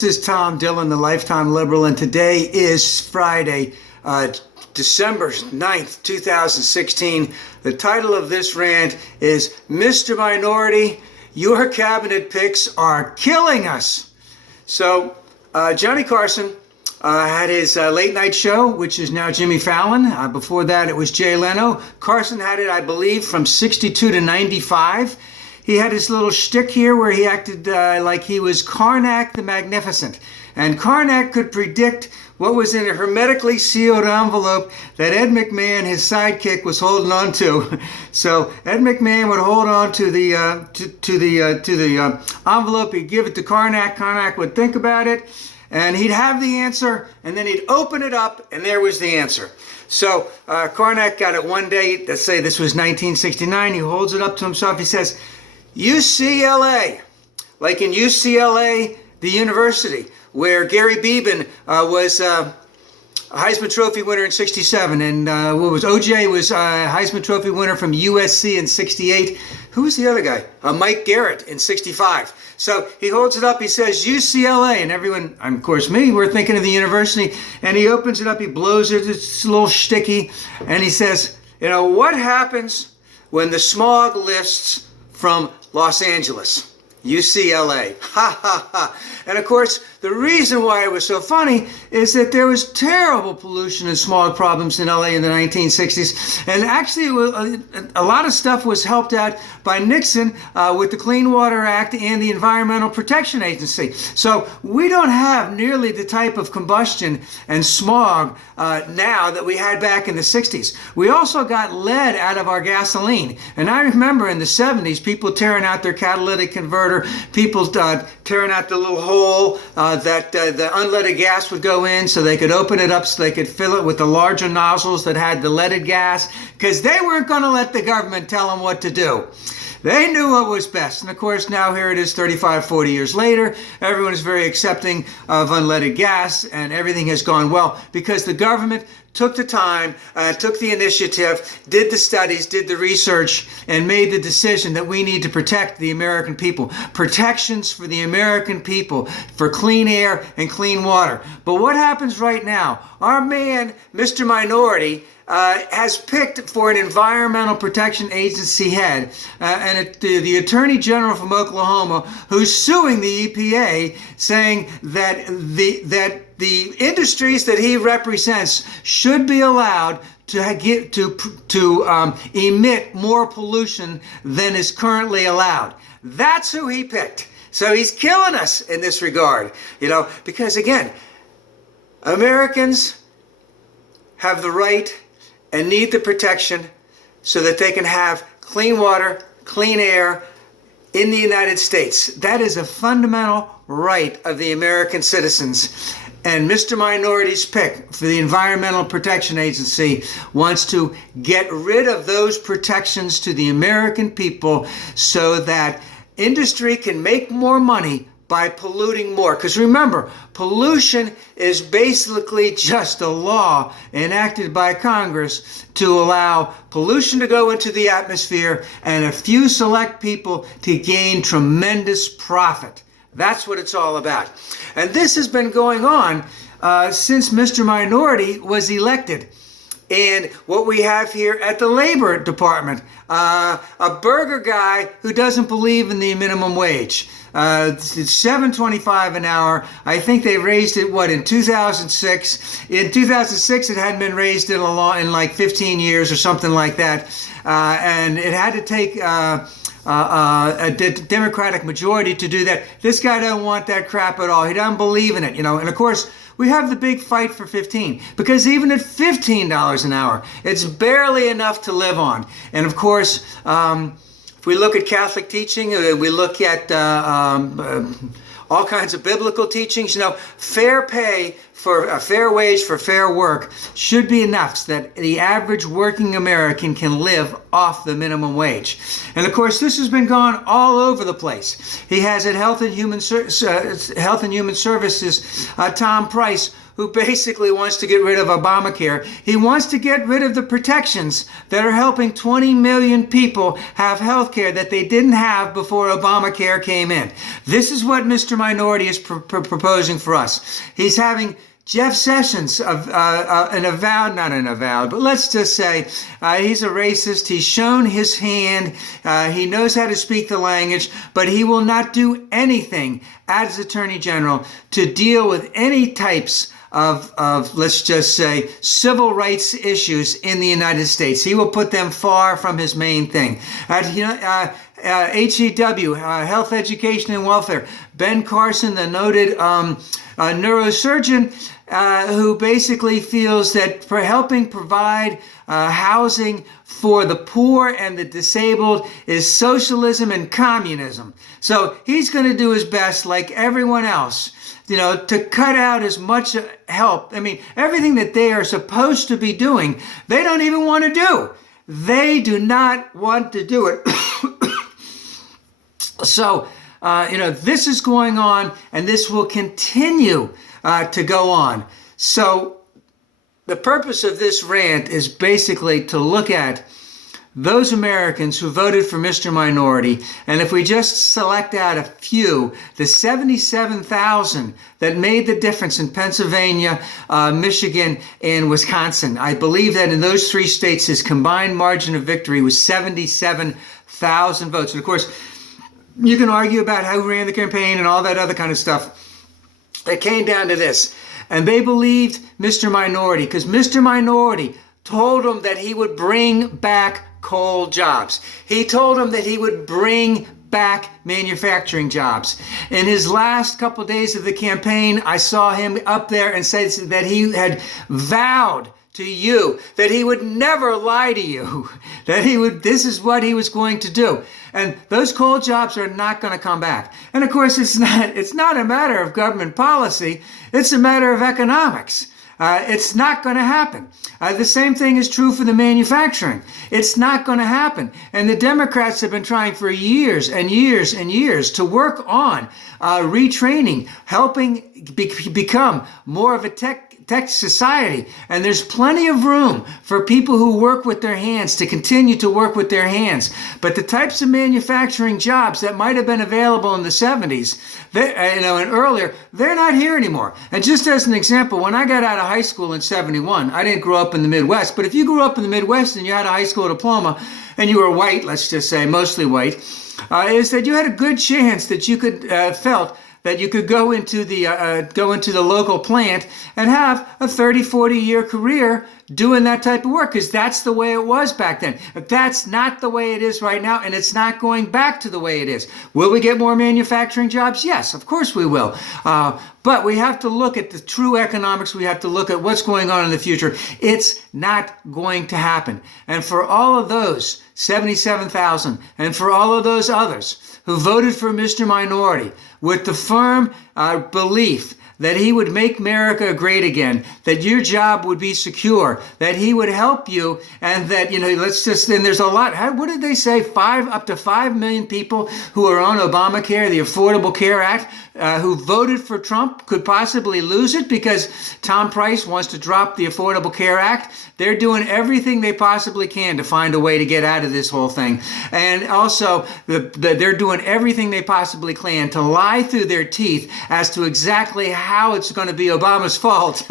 This is Tom Dillon, the Lifetime Liberal, and today is Friday, December 9th, 2016. The title of this rant is Mr. Minority, Your Cabinet Picks Are Killing Us. So, Johnny Carson had his late night show, which is now Jimmy Fallon. Before that, it was Jay Leno. Carson had it, I believe, from 62 to 95. He had his little shtick here where he acted like he was Karnak the Magnificent. And Karnak could predict what was in a hermetically sealed envelope that Ed McMahon, his sidekick, was holding on to. So Ed McMahon would hold on to the envelope. He'd give it to Karnak. Karnak would think about it, and he'd have the answer, and then he'd open it up, and there was the answer. So Karnak got it one day. Let's say this was 1969. He holds it up to himself. He says, UCLA, like in UCLA, the university, where Gary Beban was a Heisman Trophy winner in 67, and OJ was a Heisman Trophy winner from USC in 68. Who was the other guy? Mike Garrett in 65. So he holds it up, he says UCLA, and everyone, of course me, we're thinking of the university, and he opens it up, he blows it, it's a little sticky, and he says, you know, what happens when the smog lifts from Los Angeles? UCLA. Ha ha ha. And of course, the reason why it was so funny is that there was terrible pollution and smog problems in LA in the 1960s. And actually, a lot of stuff was helped out by Nixon with the Clean Water Act and the Environmental Protection Agency. So we don't have nearly the type of combustion and smog now that we had back in the 60s. We also got lead out of our gasoline. And I remember in the 70s, people tearing out their catalytic converter, people tearing out the little hole that the unleaded gas would go in so they could open it up so they could fill it with the larger nozzles that had the leaded gas, because they weren't going to let the government tell them what to do. They knew what was best. And of course, now here it is 35, 40 years later. Everyone is very accepting of unleaded gas, and everything has gone well because the government took the time, took the initiative, did the studies, did the research, and made the decision that we need to protect the American people. Protections for the American people, for clean air and clean water. But what happens right now? Our man, Mr. Minority, has picked for an Environmental Protection Agency head, and the Attorney General from Oklahoma, who's suing the EPA, saying that the industries that he represents should be allowed to emit more pollution than is currently allowed. That's who he picked. So he's killing us in this regard, you know, because again, Americans have the right and need the protection so that they can have clean water, clean air in the United States. That is a fundamental right of the American citizens. And Mr. Minority's pick for the Environmental Protection Agency wants to get rid of those protections to the American people so that industry can make more money by polluting more. Because remember, pollution is basically just a law enacted by Congress to allow pollution to go into the atmosphere and a few select people to gain tremendous profit. That's what it's all about. And this has been going on since Mr. Minority was elected. And what we have here at the Labor Department, a burger guy who doesn't believe in the minimum wage. It's $7.25 an hour. I think they raised it, in 2006? In 2006, it hadn't been raised in like 15 years or something like that. And it had to take a Democratic majority to do that. This guy doesn't want that crap at all. He doesn't believe in it, you know. And of course, we have the big fight for 15, because even at $15 an hour, it's barely enough to live on. And of course, if we look at Catholic teaching, we look at all kinds of biblical teachings, you know, fair pay for a fair wage for fair work should be enough so that the average working American can live off the minimum wage. And of course, this has been going all over the place. He has at Health and Human Services, Tom Price, who basically wants to get rid of Obamacare. He wants to get rid of the protections that are helping 20 million people have health care that they didn't have before Obamacare came in. This is what Mr. Minority is proposing for us. He's having Jeff Sessions, but let's just say he's a racist. He's shown his hand. He knows how to speak the language, but he will not do anything as Attorney General to deal with any types of let's just say, civil rights issues in the United States. He will put them far from his main thing. HEW, Health, Education, and Welfare. Ben Carson, the noted neurosurgeon, who basically feels that for helping provide housing for the poor and the disabled is socialism and communism. So he's going to do his best, like everyone else, to cut out as much help. I mean, everything that they are supposed to be doing, they don't even want to do. They do not want to do it. So, this is going on, and this will continue to go on. So the purpose of this rant is basically to look at those Americans who voted for Mr. Minority, and if we just select out a few, the 77,000 that made the difference in Pennsylvania, Michigan, and Wisconsin. I believe that in those three states, his combined margin of victory was 77,000 votes. And of course, you can argue about who ran the campaign and all that other kind of stuff. It came down to this. And they believed Mr. Minority because Mr. Minority told them that he would bring back coal jobs. He told them that he would bring back manufacturing jobs. In his last couple of days of the campaign, I saw him up there and say that he had vowed to you that he would never lie to you, that this is what he was going to do. And those coal jobs are not going to come back. And of course, it's not a matter of government policy. It's a matter of economics. It's not going to happen. The same thing is true for the manufacturing. It's not going to happen. And the Democrats have been trying for years and years and years to work on retraining, helping become more of a tech society. And there's plenty of room for people who work with their hands to continue to work with their hands. But the types of manufacturing jobs that might have been available in the 70s, and earlier, they're not here anymore. And just as an example, when I got out of high school in 71, I didn't grow up in the Midwest, but if you grew up in the Midwest and you had a high school diploma and you were white, let's just say, mostly white, is that you had a good chance that you could felt that you could go into the local plant and have a 30, 40-year career doing that type of work, because that's the way it was back then. But that's not the way it is right now, and it's not going back to the way it is. Will we get more manufacturing jobs? Yes, of course we will. But we have to look at the true economics. We have to look at what's going on in the future. It's not going to happen. And for all of those 77,000, and for all of those others who voted for Mr. Minority with the firm belief that he would make America great again, that your job would be secure, that he would help you, and that, and there's a lot, what did they say, up to 5 million people who are on Obamacare, the Affordable Care Act, who voted for Trump could possibly lose it because Tom Price wants to drop the Affordable Care Act. They're doing everything they possibly can to find a way to get out of this whole thing. And also, they're doing everything they possibly can to lie through their teeth as to exactly how it's going to be Obama's fault.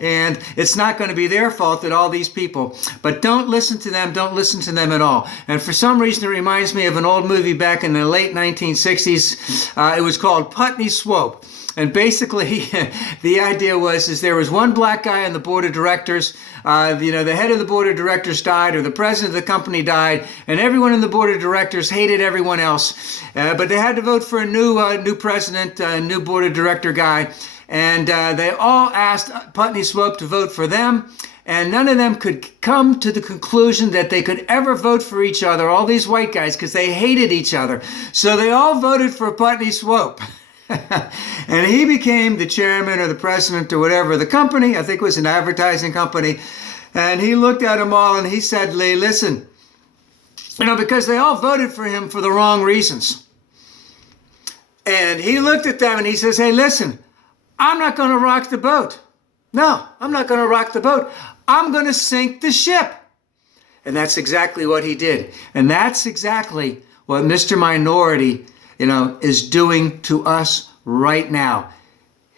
And it's not going to be their fault that all these people. But don't listen to them. Don't listen to them at all. And for some reason, it reminds me of an old movie back in the late 1960s. It was called Putney Swope. And basically, the idea was there was one black guy on the board of directors. The head of the board of directors died, or the president of the company died, and everyone in the board of directors hated everyone else. But they had to vote for a new president, a new board of director guy, and they all asked Putney Swope to vote for them. And none of them could come to the conclusion that they could ever vote for each other, all these white guys, because they hated each other. So they all voted for Putney Swope. And he became the chairman or the president or whatever of the company. I think it was an advertising company. And he looked at them all and he said, listen, because they all voted for him for the wrong reasons. And he looked at them and he says, hey, listen, I'm not going to rock the boat. No, I'm not going to rock the boat. I'm going to sink the ship. And that's exactly what he did. And that's exactly what Mr. Minority, is doing to us right now.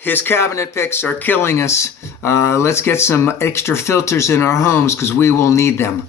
His cabinet picks are killing us. Let's get some extra filters in our homes because we will need them.